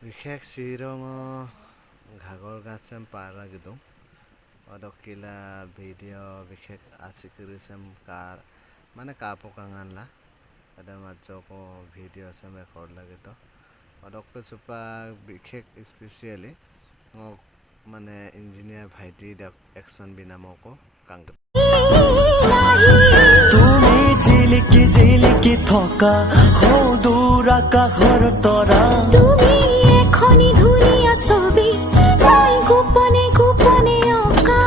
বিশেষ শিরম ঘাগর গাছেম পারা গিদুম অদকিলা ভিডিও বিশেষ আছিকিরিসেম কার মানে কাপোকাঙানলা ada majoko video sem record lagi to odok supa bikhek especially মানে ইঞ্জিনিয়ার ভাইটি অ্যাকশন বিনামকো কাং তুমি জিলিকি জিলিকি থকা সদূৰ আকাশৰ তৰা তুমি এখনি ধুনীয়া ছবি মই গোপনে গোপনে অঁকা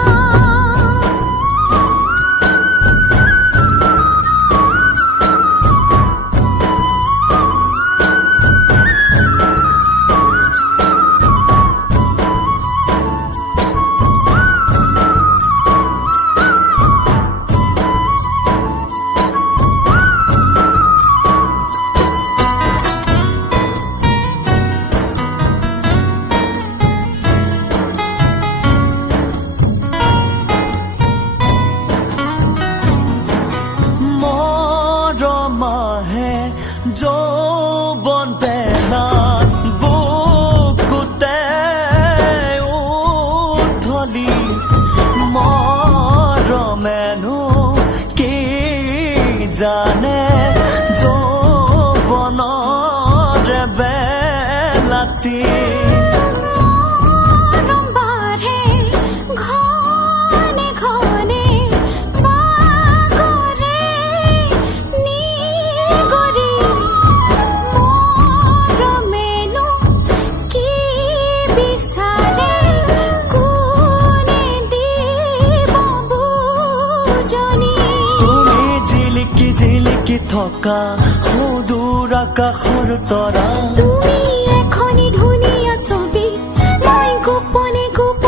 যৌবন পেলাত বুকুতে উঠলি মৰমেনো কি জানে যৌবনৰ বেলাতি থকা সদূৰ আকাশৰ তৰা তুমি এখনি ধুনীয়া ছবি মই গোপনে